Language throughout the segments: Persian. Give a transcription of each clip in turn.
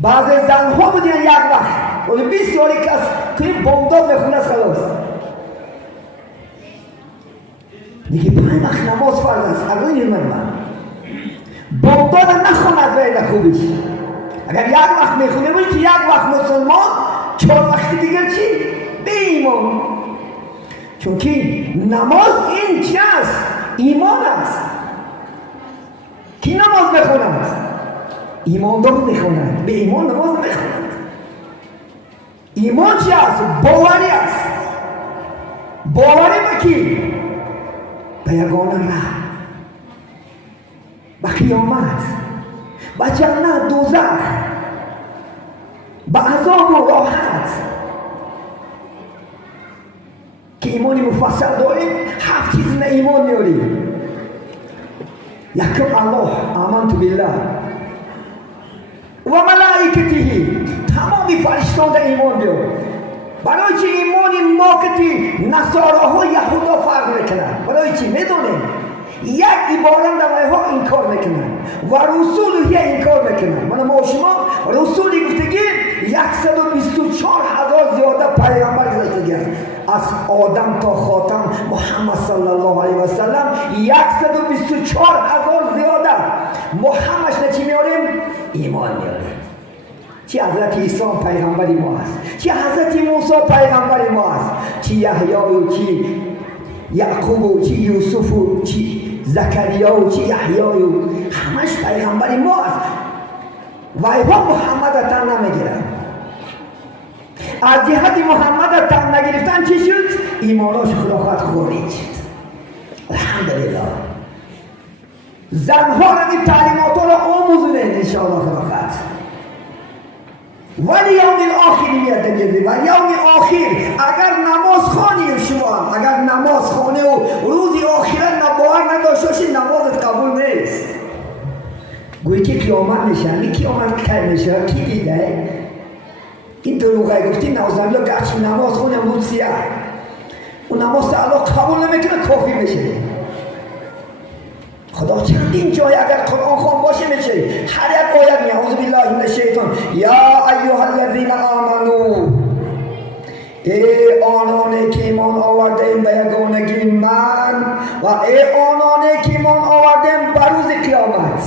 بعضی زنها بودن یک وقت ولی 20 سالی کس توی بامداد میخونه است خلاص دیگه 5 وقت نماز فرض است. اگر این من بامداد نخوند ویده خوبیش اگر یک وقت میخونه بود که یک وقت مسلمان 4 وقت دیگر چی؟ به ایمان چون که نماز این چی است؟ ایمان است کی نماز میخوند؟ ایماندار میخوند به ایمان نماز میخوند ایمان چی است؟ باوری است باوری به کی؟ به یگانه ره به قیامت به جنت دوزخ به عذاب و راحت که ایمانی مفصل داریم 7 چیز نه ایمان میاریم یکم الله آمنت بالله و ملائکته تمامی فرشتان در ایمان بیار برای چی ایمانی ما کتی نصاراها یهودا فرق میکنن برای چی میدونیم یک عبارت در ها انکار میکنن و رسول انکار میکنن من ما شما رسولی گفتگی 124,000 زیاده پیغمبر گذاشته است از آدم تا خاتم محمد صلی الله علیه و سلم 124,000 زیاده محمدش چی میاریم؟ ایمان میاریم چی حضرت عیسی پیغمبری ما است چی حضرت موسی پیغمبری ما است چی یحیی و چی یعقوب و چی یوسف و چی زکریا و چی یحیی و همش پیغمبری ما است و ایها محمد تن نمیگیرن از جهت محمد تن نگرفتن چی شد؟ ایماناش خلافت خورید شد الحمدلله زنها را این تعلیمات را آموزونه انشاءالله خلافت ولی یوم آخری میاد دیگه ولی یوم آخر اگر نماز خانی شما اگر نماز خانه و روزی آخرت نباور نداشته باشی نمازت قبول نیست گویی که قیامت میشه همین قیامت کی میشه کی دیده این دروغه گفتی نوزنبیلا گرچه نماز خونه بود سیاه اون نماز تعالی قبول نمیکنه کافی میشه خدا چندین جای اگر قرآن خوان باشه میشه هر یک آیت نعوذ بالله من الشیطان یا ایها الذین آمنو ای آنانی که ایمان آوردین به یگانگی من و ای آنانی که ایمان آوردین به روز قیامت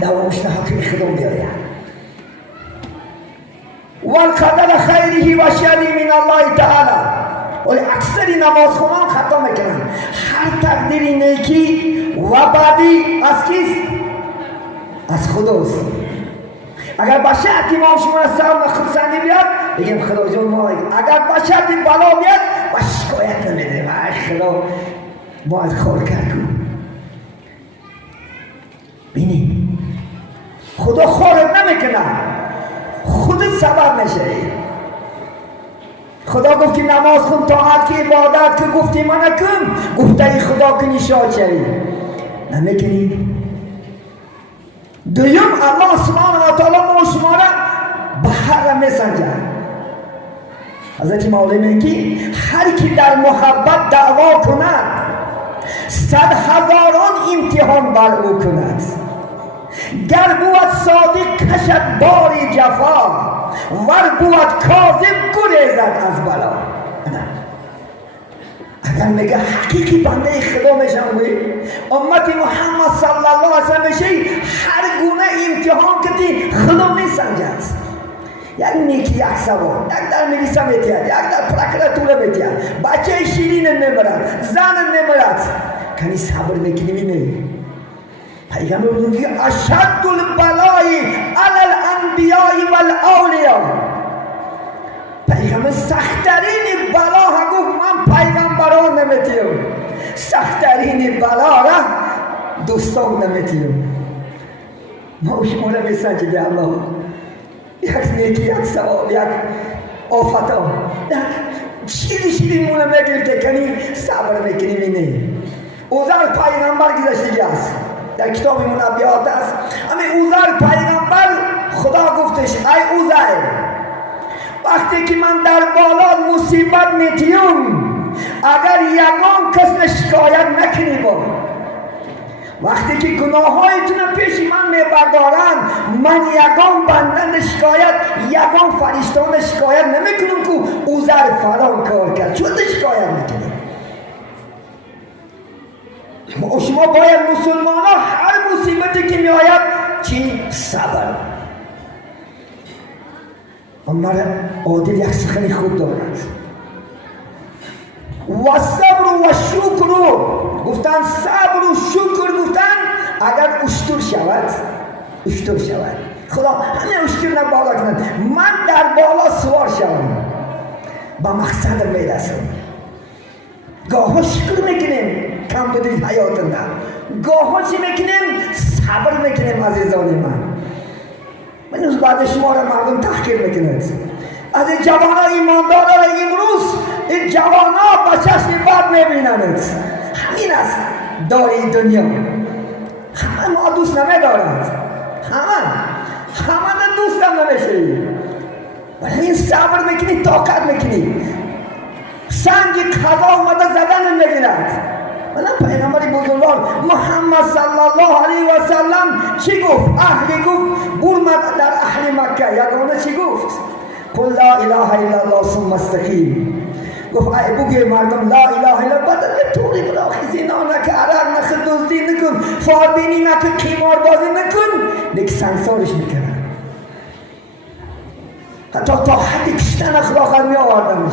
دوامش نحکم خدا بیاید والقدر خیره و شری من الله تعالی ولی اکثری نمازخوانان خطا میکنن هر تقدیری نیکی و بعدی از کیست؟ از خداست اگر به شرط امام شما سلام خودسندی بیاد بگیم خدا جان ما اگر به شرط بلا بیاد و شکایت نمیدیم خدا ما از خور کردیم بینیم خدا خورت نمیکنه خودت سبب میشه خدا گفت که نماز خون طاعت که عبادت که گفتی من کن گفته خدا کنی شاد شوی نمیکنی دویم الله سبحانه و تعالی ما شما را به هر میسنجد حضرت مولا میگه هر کی در محبت دعوا کند 100,000 امتحان بر او کند گر بود صادق کشد باری جفا ور بود کاذب گریزد از بلا اگر میگه حقیقی بنده خدا میشم امت محمد صلی الله علیه وسلم میشه هر گونه امتحان کردی خدا میسنجد یک نیکی یک سوار یک در ملیسا میتید یک در پرکراتوره میتید بچه شیرین میبرد زن میبرد کنی صبر میکنی میمی پیغمبر میگه اشد البلای علی الانبیاء والاولیاء پیغمبر سخت‌ترین بلا ها گفت من پیغمبران نمیتیم سخت‌ترین بلا را دوستان نمیتیم ما شما را میسنجید الله یک نیکی یک ثواب یک آفت ها شیری مونه میگیرده کنی صبر میکنی مینی اوزار پیغمبر گذشته است در کتاب منبیات است همین اوزار پیغمبر خدا گفتش ای اوزار وقتی که من در بالا مصیبت میتیم اگر یگان کس شکایت نکنی با وقتی که گناهایتون پشیمان میبردارن، من یگان بندن شکایت، یگان فرشتان شکایت نمیکنم که اوزر فران کار کرد. چون شکایت میکنم؟ شما باید مسلمان ها هر مصیبتی که میآید چی؟ صبر. عمر عادل یک سخن خوب دارد، و صبر و شکر، گفتن صبر و شکر، گفتن اگر اشتر شود خدا همه اشتر نبالا کنند، من در بالا سوار شوم، با مقصد میرسم. گاه شکر میکنیم کم بودی حیات نه، گاه چی میکنیم؟ صبر میکنیم. عزیزان من از بعد شما را مردم تحقیر میکنند. از این جوان ها ایماندار را امروز این جوان ها با چشم بد میبینند. همین است داری دنیا. همه ما دوست نمیدارند، همه دوست هم نمیشه، ولی این صبر میکنی، طاقت میکنی. سنگ قضا اومده زدن نمیگیرد. من پیغمبر بزرگوار محمد صلی الله علیه و سلم چی گفت؟ گفت برمد در اهل مکه یگانه چی گفت؟ قل لا اله الا الله ثم استقیم. گفت ای بگی مردم لا اله الا الله، بدل طوری براخی زنا نکن، عرق نخور، دزدی نکن، فالبینی نکن، قمار بازی نکن، لیک سنگسارش میکنن. حتی تا حد کشتن اخلاق می آوردنش.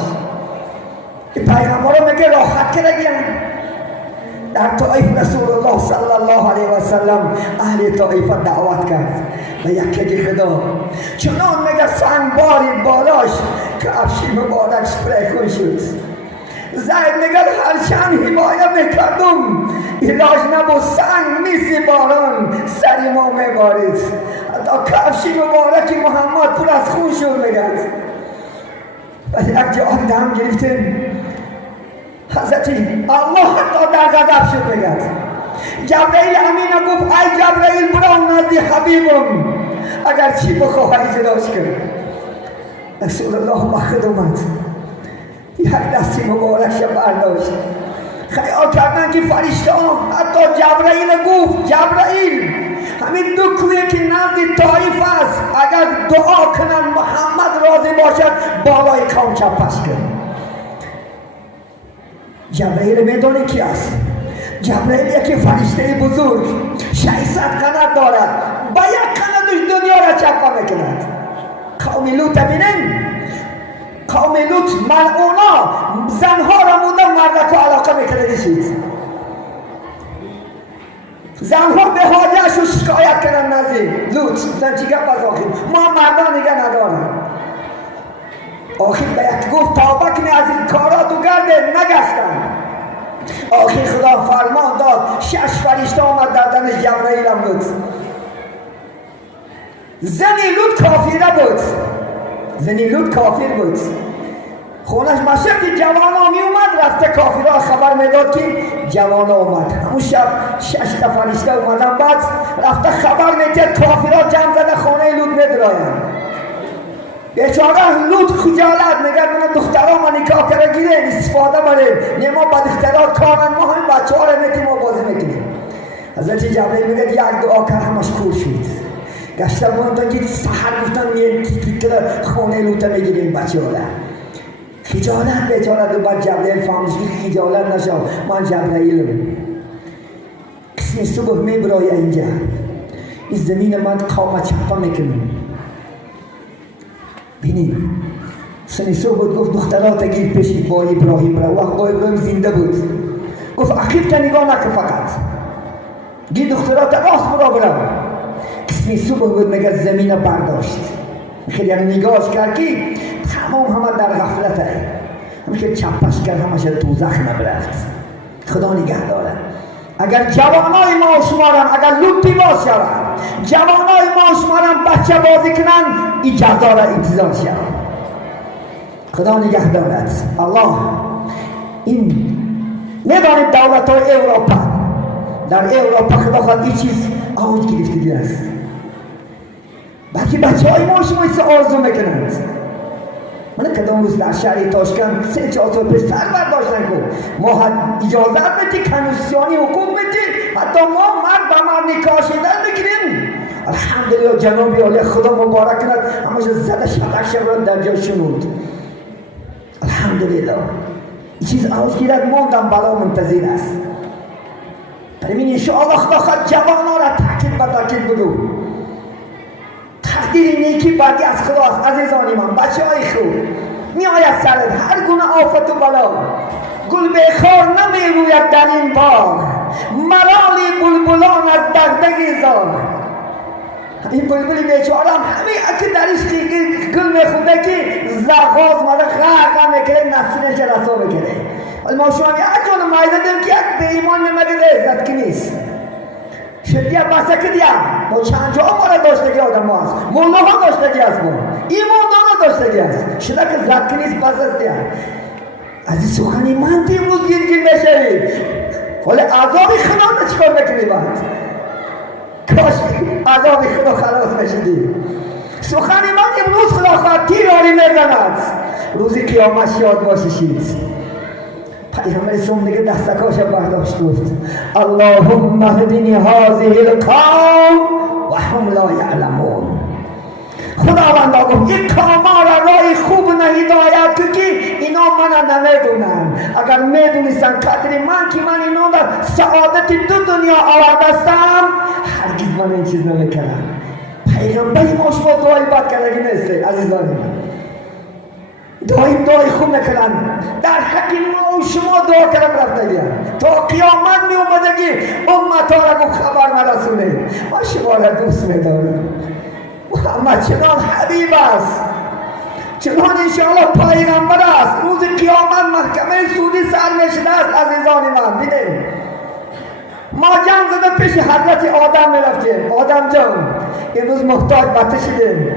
پیغمبر میگه راحت کرگیم. در طائف رسول الله صلی الله علیه و سلم اهل طائف دعوت کرد و یکی خدا چنان میگه سنگ بارید بالاش که افشی مبارک سپری کن شد. زید میگه هرچند حمایه میکردم علاج نبود، سنگ میسی باران سری ما میبارید. حتی کفشی مبارک محمد پر از خون شد میگه. و یک جا دم گرفتیم، حضرت الله حتی در غضب شد میگه. جبرائیل امین گفت ای جبرائیل برو نزد حبیبم، اگر چی بخواه اجراش کن. رسول الله مخد اومد، یک دستی مبارکش برداشت. خیال کردن که فرشته حتی جبرائیل گفت جبرائیل همین دو کویه که نزد طائف است، اگر دعا کنن محمد راضی باشد بالای قوم چپش کن. جبرائیل میدونه کی است؟ جبرائیل یکی فرشته بزرگ 600 قنات دارد، با یک قناتش دنیا را چپا میکند. قوم لوط ببینین، قوم لوط ملعونا زنها را موندن مردک و علاقه میکردید. زنها به حاجهش رو شکایت کردن نزد لوط، گفتن چی گپ از آخر ما مردان نگه ندارم. آخر به یک گفت توبه کنی از این کارات و گرده، نگشتن. آخر خدا فرمان داد 6 فرشته آمد در دم جبرائیل هم بود. زنی لوط کافر بود، خونش مشرق جوان ها می اومد، رفته کافرها خبر میداد که جوان ها اومد. همون شب 6 فرشته اومدن، بعد رفته خبر میداد کافرها جمع زده خانه لوط میدراین. بیچاره لوط خجالت میگه من دخترها ما نکاح کرده گیره استفاده بریم، نما با دخترها کارن، ما هم بچه ها رو میتیم و بازی میکنیم. حضرت جبرائیل میگه یک دعا کرد همش کور شد. گشته بودن که سحر گفتن میریم فکر خانه لوط میگیریم بچه ها را. خجالت بیچاره دو بعد جبرائیل فهمش که خجالت نشو، من جبرائیلم. کسی صبح میبرای اینجا، این زمین من قوم چپا میکنم. بینید سنیسو بود، گفت دخترات گیر پیش با ابراهیم را. وقت با ابراهیم زنده بود گفت عقیب که نگاه نکن، فقط گیر دخترات راست برو. سنیسو بود میگه زمین برداشت، خیلی نگاهش کرد که تمام همه در غفلت هست، همیشه چپش کرد، همیشه دوزخ نبرفت. خدا نگه داره. اگر جوانای ما شمارن، اگر لوطی باز شود، جوانای ما شمارن بچه بازی کنن، این جزا را انتظار شود. خدا نگه دارد. الله این میدانید دولت های اروپا، در اروپا خدا خواهد این چیز آوج گرفتگی است، بلکه بچه های ما شما ایسا آرزو میکنند. من کدام روز در شهر تاشکند 3-4 سال پیش سر برداشتن کن، ما اجازت میدی، کنوسیانی حقوق میدی، حتی ما مرد با من نکاح شدن بگیریم. الحمدلله جنابی علی خدا مبارک کند همش زده شدک شد در جا شنود. الحمدلله این چیز آوز گیرد موندم بلا منتظر است. برای انشاءالله خدا خواهد جوانان را تاکید با تاکید بگو. تقدیر نیکی بعدی از خداست عزیزان من. بچه های خوب می آید سرد هر گونه آفت و بلا. گل بخار نمی روید در این باغ، ملالی بلبلان از دغدغه زار. این بلبلی بیچاره هم همه اگه درش گل میخونده که زغاز ماده غرق میکنه نسلش رسا بکنه. ولی ما شما اجان مایده دیم که یک به ایمان نمگه عزت که نیست. شدیه بسته که دیم با چند جا ما را داشتگی آدم هست، مولا ها داشتگی هست، ایمان دانا داشتگی هست. شده که زد که نیست بس است دیم. از این سخنی من دیمروز گیر بشوید. ولی عذابی خدا چکار بکنی بعد؟ کاش عذابی خدا خلاص بشیدی. سخنی من امروز خدا خواهد تیراری میزند. روزی قیامت یاد باشید. پیغمبر اسلام دیگه دستکاش برداشت گفت اللهم اهدنی هذه القوم و هم لا یعلمون. خداوندا گفت یک قوما را راه خوب هدایت که اینا من نمیدونن. اگر میدونستن قدر من که من اینا در سعادت دو دنیا آوردستم هرگز من این چیز نمیکردم. پیغمبری ما شما دعای بد کردگی نیسته عزیزان من. دعای خوب نکردن در حق ما و شما دعا کردم رفته گیم تا قیامت می اومدگی امتا را گفت خبر نرسونه. ما شما را دوست میدارم. محمد چنان حبیب است، چنان انشاءالله پیغمبر است. روز قیامت محکمه سودی سر نشده است عزیزان من. بیدیم ما جنگ زده پیش حضرت آدم میرفتیم. آدم جان امروز محتاج بته شدیم،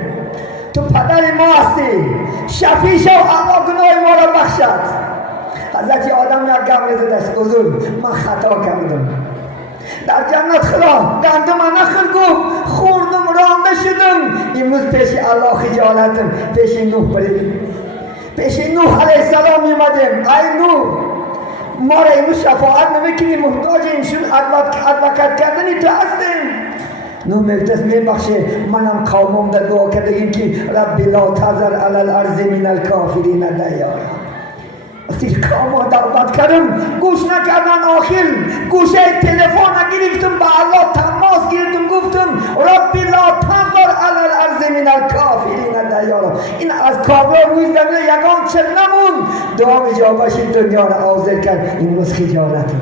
تو پدر ما هستی، شفیع شو اما گناه ما را بخشد. حضرت آدم یک گم زده است حضور من خطا کردم در جنت خدا گندم نخل گفت خوردم رانده شدم. امروز پیش الله خجالتم پیش نوح بریم. پیش نوح علیه السلام میمدیم. ای نوح ما را امروز شفاعت نمیکنی، محتاج اینشون ادوکت کردنی تو هستیم. نوح میگفت میبخشه منم قومم در دعا کردگیم که رب لا تذر علی الارض من الکافرین دیارا. وقتی قوم دعوت کردم گوش نکردن. آخر گوشه تلفن گرفتم با الله تماس گرفتم گفتم رب لا تذر علی الارض من الکافرین دیارا. این از کافر روی زمین یگان چل نمون. دعا اجابهش این دنیا را آزر کرد. امروز خجالتم.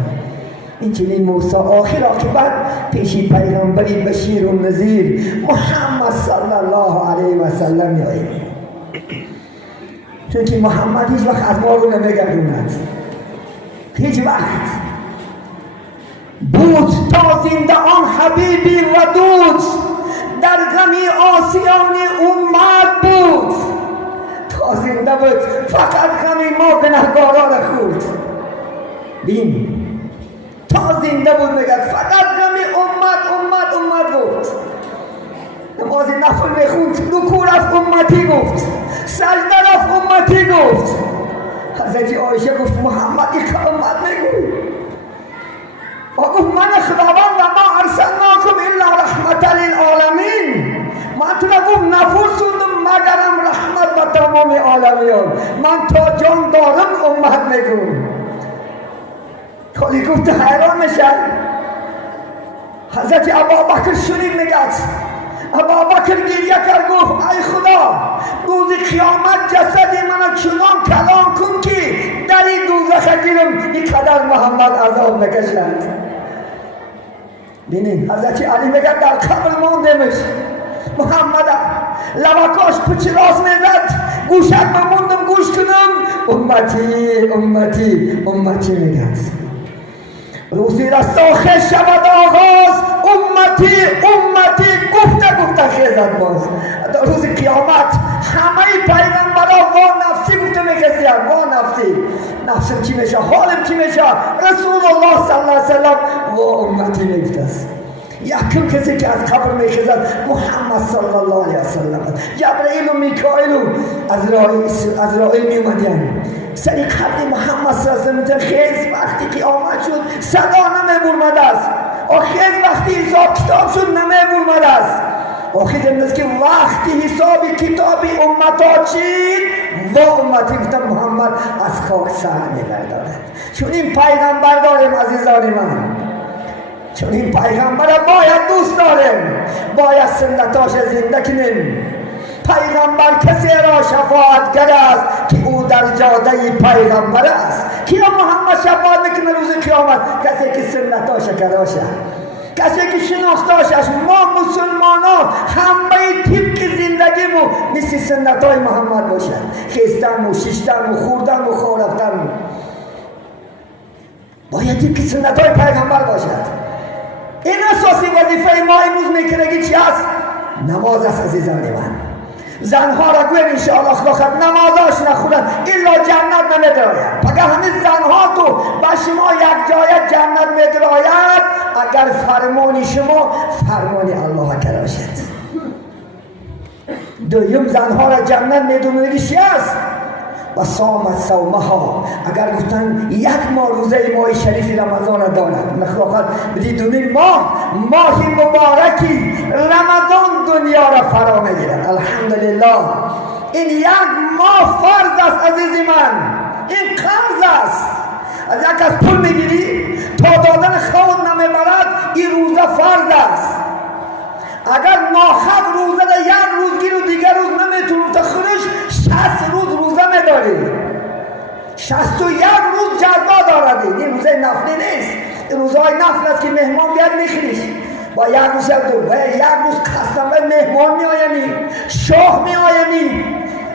این چنین موسی آخر عاقبت پیشی پیغمبری بشیر و نذیر محمد صلی الله علیه و سلم میآید. چون که محمد هیچ وقت از ما رو نمیگردوند. هیچ وقت. بود تا زنده آن حبیبی ودود در غمی آسیان امت بود. تا زنده بود فقط غمی ما گناهکاران خورد. بین تا زنده بود میگد فقط غمی امت بود. نماز نفل میخوند رکوع رفت امتی گفت، سجده رفت امتی گفت. حضرت عایشه گفت محمد این که امت میگوی. و گفت من خداوند و ما ارسلناکم الا رحمت للعالمین. من تو نگفت نفرسوندم مگرم رحمت و تمام عالمیان. من تا جان دارم امت میگوی. خالی گفت حیران میشن. حضرت ابوبکر شنید میگد. ابوبکر گریه کرد گفت ای خدا روز قیامت جسد من چنان کلام کن که در این دوزخ گیرم اینقدر محمد عذاب نکشد. بینید حضرت علی میگه در قبر ماندمش محمد لبکاش پچ راست میزد گوشت بموندم گوش کنم امتی میگد. روزی رستاخه شود آغاز امتی گفته خیزد باز. در روز قیامت همه پیغمبران وا نفسی گفته میکسید وا نفسم چی میشه حالم چی میشه. رسول الله صلی الله علیه وسلم وا امتی میگفته است. یکم کسی که از قبر میخیزد محمد صلی الله علیه وسلم. جبرئیل و میکائیل و عزرائیل میومدن سری قبر محمد صلی الله علیه وسلم خیز. وقتی که آمد شد صدا نمیبرمد است آخر وقتی حساب کتاب شد نمی‌برمد است. آخر جمعه که وقتی حساب کتابی امتا چید و امتی گفتم محمد از خاک سر نگردارد. چون این پیغمبر داریم عزیزان من، چون این پیغمبر باید دوست داریم، باید سنتاش زنده کنیم. پیغمبر کسی را شفاعتگر است که او در جاده پیغمبر است. کیا محمد شفاعت میکنه روز قیامت؟ کسی که سنتاش کراشه، کسی که شناختاشش. ما مسلمانان همه طبق زندگیمون مثل سنتای محمد باشد، خیستن و ششتن و خوردن و خورفتن. باید طبق سنتای پیغمبر باشد. این اساسی وظیفه ما امروز میکنه چی است؟ نماز است عزیزان من. زنها را گویم انشاءالله خدا نمازاش نخونن الا جنت نمیدراید. اگر همین زنها تو با شما یک جای جنت میدراید اگر فرمانی شما فرمانی الله کراشد. دویم زنها را جنت میدونید چی است؟ و صامت صومها، اگر گفتن یک ماه روزه ماه شریف رمضان دارد، مخلوقات بدید دومین ماه مبارکی رمضان دنیا را فرا میگیرد. الحمدلله این یک ماه فرض است عزیز من، این قرض است. از یک از پول میگیری تا دادن خود نمیبرد، این روزه فرض است. اگر ناحق روزه در یک روز گیر و دیگر روز نمیتونی تخرج 60 روز روزه میداری، 61 روز جزا دارد. این روزه نفلی نیست، این روزه های نفل است که مهمان بیاد میخریش. با یک روز دو یک روز قسم مهمان میآیمی، شاه میآیمی،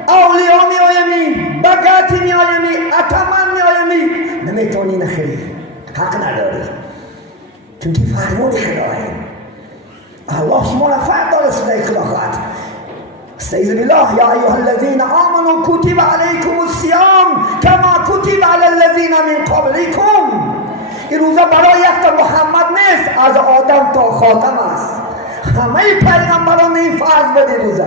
اولیا میآیمی، بگاتی میآیمی، اتمن میآیمی، نمیتونی نخری، حق نداری، چون که فرمون خداست. الله شما را فرد داره صدای خلافت. استعیذ بالله یا ایها الذین آمنوا کتب علیکم الصیام کما کتب علی الذین من قبلکم. این روزه برای یک تا محمد نیست، از آدم تا خاتم است. همه پیغمبران این فرض بده روزه،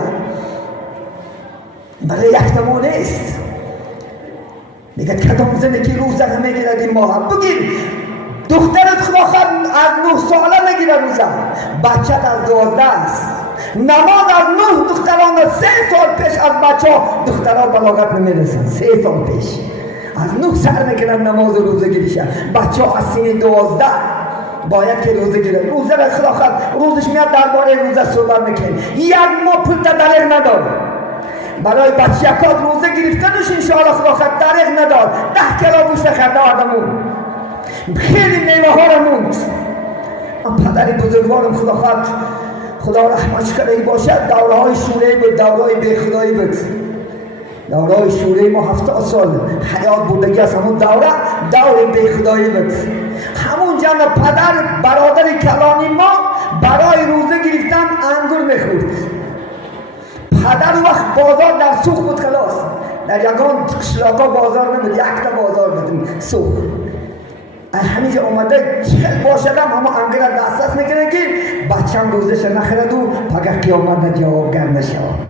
برای یک تا ما نیست. میگه کدام زنی که روزه نمیگیرد این ماه بگیر. دخترت خدا از 9 ساله میگیره روزه، بچه از 12 است. نماز از 9 دختران 3 سال پیش از بچه ها دختران بلاغت نمیرسن، 3 سال پیش از 9 سر میکنن نماز روزه گیریشن. بچه ها از سن 12 باید که روزه گیره. روزه را خدا روزش میاد درباره روزه صحبت میکنه. یک ماه پول دریغ ندار برای بچه یکات روزه گرفتنش انشاءالله خدا دریغ ندار. 10 کیلو گوشت خرده آدمون، خیلی میوه ها را موند. پدر بزرگوارم خدا رحمتش کنه باشد، دوره های شوره بود، دوره های بیخدایی بود. دوره های شوره ما 70 سال حیات بودگی است، همون دوره بیخدایی بود. همون جمع پدر برادر کلانی ما برای روزه گرفتن انگور میخورد. پدر وقت بازار در سوق بود، خلاص در یگان شلاقا بازار نبود، یک تا بازار بود سوق. همینجا اومده چل باشدم اما انگره دستت میکنه که بچم روزش نخرد و پگه قیامت جوابگر نشود.